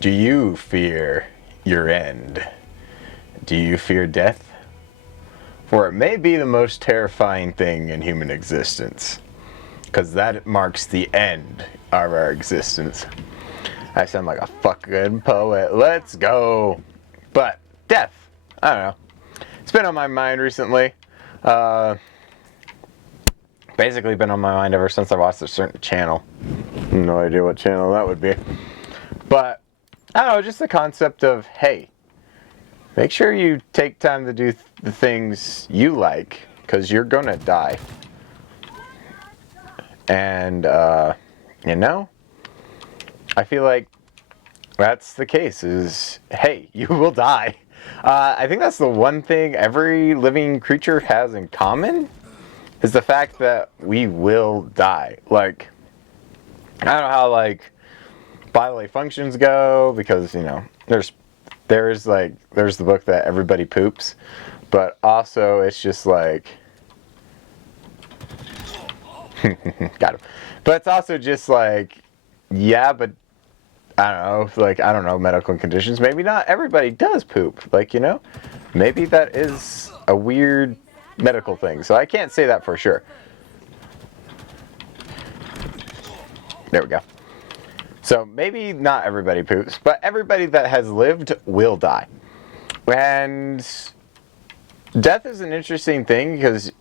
Do you fear your end? Do you fear death? For it may be the most terrifying thing in human existence, because that marks the end of our existence. I sound like a fucking poet. Let's go. But death, I don't know. It's been on my mind recently. Basically been on my mind ever since I watched a certain channel. No idea what channel that would be. But, I don't know, just the concept of, hey, make sure you take time to do the things you like, because you're gonna die. And, you know, I feel like that's the case, is, hey, you will die. I think that's the one thing every living creature has in common, is the fact that we will die. Like, I don't know how, like, bodily functions go, because, you know, there's the book that everybody poops, but also it's just like, got him. But it's also just like, yeah, but I don't know, medical conditions. Maybe not everybody does poop. Like, you know, maybe that is a weird medical thing. So I can't say that for sure. There we go. So maybe not everybody poops, but everybody that has lived will die. And death is an interesting thing because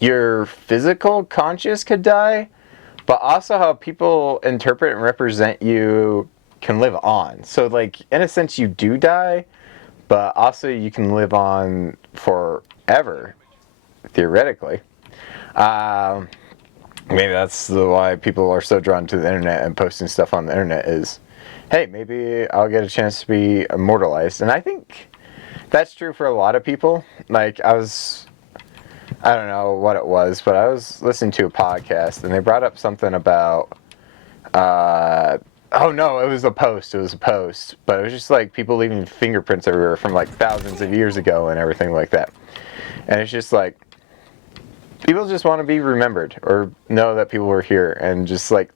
your physical conscious could die, but also how people interpret and represent you can live on. So, like, in a sense, you do die, but also you can live on forever, theoretically. Maybe that's why people are so drawn to the internet and posting stuff on the internet is, hey, maybe I'll get a chance to be immortalized. And I think that's true for a lot of people. Like, I don't know what it was, but I was listening to a podcast and they brought up something about, oh no, it was a post, but it was just like people leaving fingerprints everywhere from like thousands of years ago and everything like that. And it's just like, people just want to be remembered or know that people were here and just like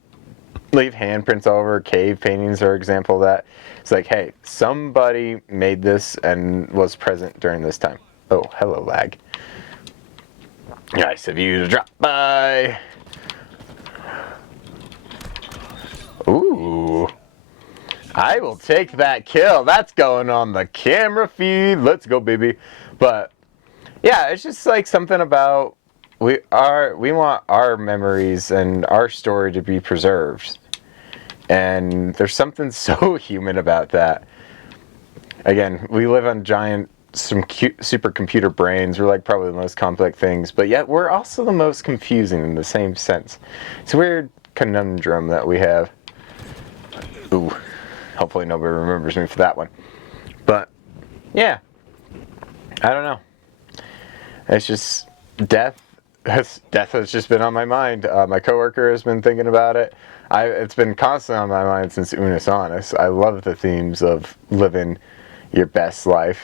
leave handprints all over. Cave paintings are an example of that. It's like, hey, somebody made this and was present during this time. Oh, hello, lag. Nice of you to drop by. Ooh. I will take that kill. That's going on the camera feed. Let's go, baby. But yeah, it's just like something about we want our memories and our story to be preserved. And there's something so human about that. Again, we live on supercomputer brains. We're like probably the most complex things, but yet we're also the most confusing in the same sense. It's a weird conundrum that we have. Ooh, hopefully nobody remembers me for that one. But yeah, I don't know. It's just death. Death has just been on my mind. My coworker has been thinking about it. It's been constantly on my mind since Unus Annus. I love the themes of living your best life,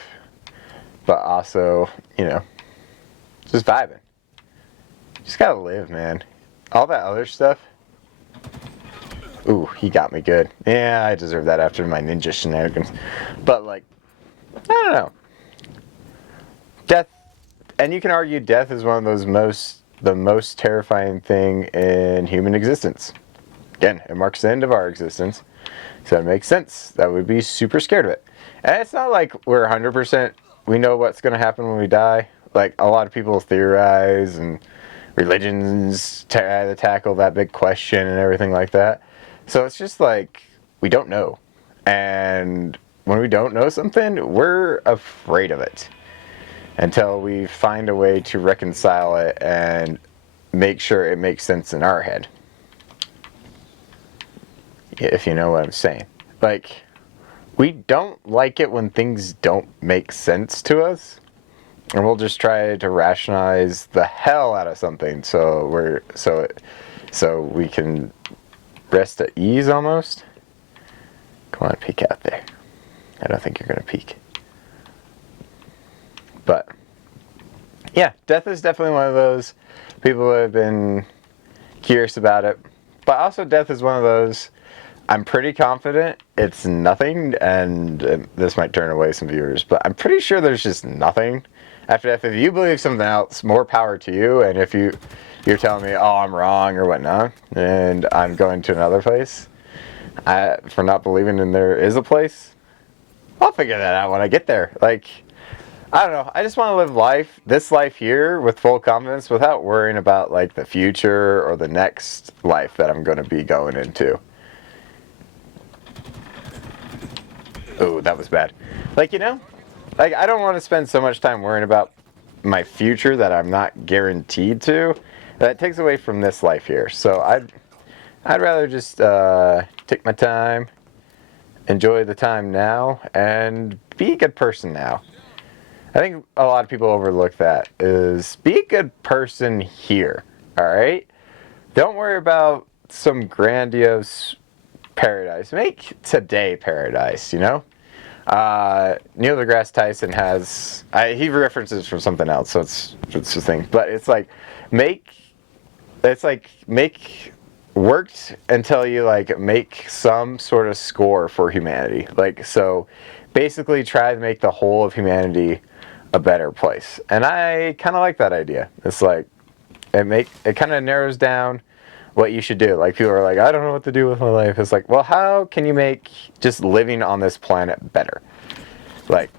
but also, you know, just vibing. Just gotta live, man. All that other stuff. Ooh, he got me good. Yeah, I deserve that after my ninja shenanigans. But like, I don't know. Death. And you can argue death is one of the most terrifying thing in human existence. Again, it marks the end of our existence, so it makes sense that we'd be super scared of it. And it's not like we're 100%, we know what's going to happen when we die. Like, a lot of people theorize, and religions try to tackle that big question and everything like that. So it's just like, we don't know. And when we don't know something, we're afraid of it. Until we find a way to reconcile it and make sure it makes sense in our head. If you know what I'm saying. Like, we don't like it when things don't make sense to us. And we'll just try to rationalize the hell out of something so we can rest at ease almost. Come on, peek out there. I don't think you're gonna peek. But yeah, death is definitely one of those people who have been curious about it. But also death is one of those I'm pretty confident it's nothing, and this might turn away some viewers, but I'm pretty sure there's just nothing after death. If you believe something else, more power to you. And if you're telling me, oh, I'm wrong or whatnot, and I'm going to another place for not believing in there is a place, I'll figure that out when I get there. Like, I don't know. I just want to live this life here with full confidence without worrying about like the future or the next life that I'm going to be going into. Oh, that was bad. Like, like I don't want to spend so much time worrying about my future that I'm not guaranteed to. That takes away from this life here. So I'd rather just take my time, enjoy the time now, and be a good person now. I think a lot of people overlook that, is be a good person here, all right? Don't worry about some grandiose paradise. Make today paradise, Neil deGrasse Tyson has, he references from something else, so it's the thing. But it's like, make worked until you like make some sort of score for humanity. Like, so basically try to make the whole of humanity a better place. And I kind of like that idea. It's like, it kind of narrows down what you should do. Like, people are like, I don't know what to do with my life. It's like, well, how can you make just living on this planet better? Like,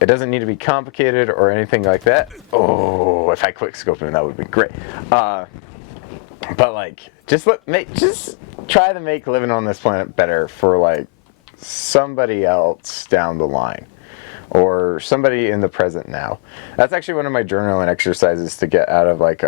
it doesn't need to be complicated or anything like that. Oh, if I quick scoped him, that would be great. But like, just try to make living on this planet better for like somebody else down the line, or somebody in the present now. That's actually one of my journaling exercises to get out of like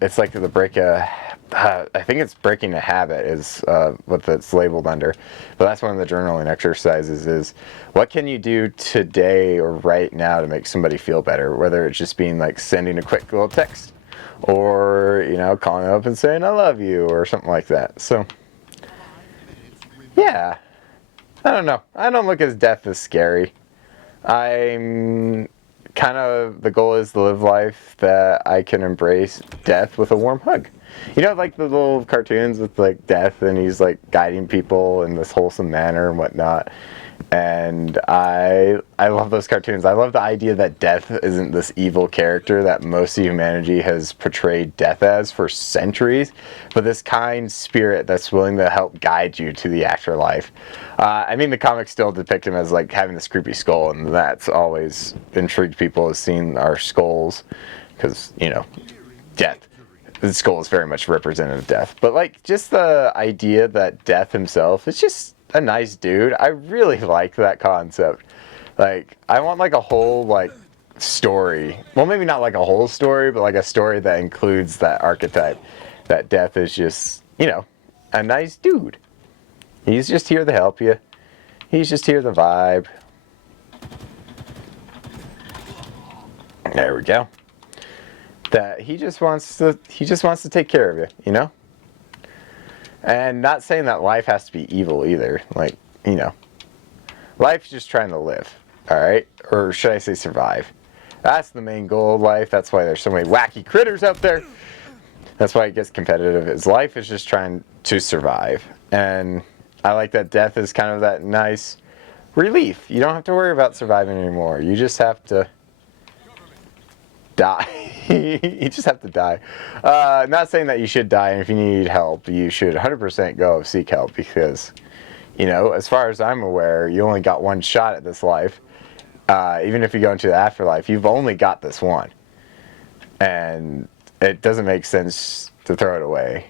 it's like the I think it's breaking a habit is what that's labeled under. But that's one of the journaling exercises is, what can you do today or right now to make somebody feel better? Whether it's just being like sending a quick little text, or, calling up and saying, I love you, or something like that. So, yeah. I don't know. I don't look at death as scary. I'm kind of, the goal is to live life that I can embrace death with a warm hug. Like the little cartoons with like death, and he's like guiding people in this wholesome manner and whatnot. And I love those cartoons. I love the idea that death isn't this evil character that most of humanity has portrayed death as for centuries, but this kind spirit that's willing to help guide you to the afterlife. The comics still depict him as like having this creepy skull, and that's always intrigued people, as seeing our skulls, because, death. The skull is very much representative of death. But like, just the idea that death himself is just a nice dude. I really like that concept. Like, I want like a whole like story. Well, maybe not like a whole story, but like a story that includes that archetype. That death is just, a nice dude. He's just here to help you. He's just here to vibe. There we go. That he just wants to take care of you, And not saying that life has to be evil either. Like, life's just trying to live, all right? Or should I say survive? That's the main goal of life. That's why there's so many wacky critters out there. That's why it gets competitive. Is life is just trying to survive. And I like that death is kind of that nice relief. You don't have to worry about surviving anymore. You just have to die. You just have to die. Not saying that you should die, and if you need help, you should 100% go seek help, because, as far as I'm aware, you only got one shot at this life. Even if you go into the afterlife, you've only got this one. And it doesn't make sense to throw it away.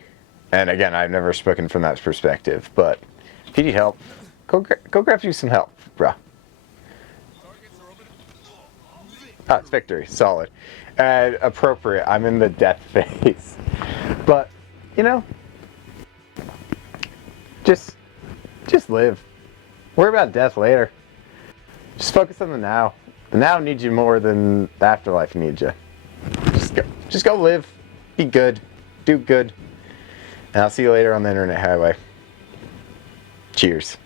And again, I've never spoken from that perspective, but if you need help, go grab you some help, bruh. Oh, it's victory. Solid. And appropriate. I'm in the death phase. But, just live. Worry about death later. Just focus on the now. The now needs you more than the afterlife needs you. Just go live. Be good. Do good. And I'll see you later on the internet highway. Cheers.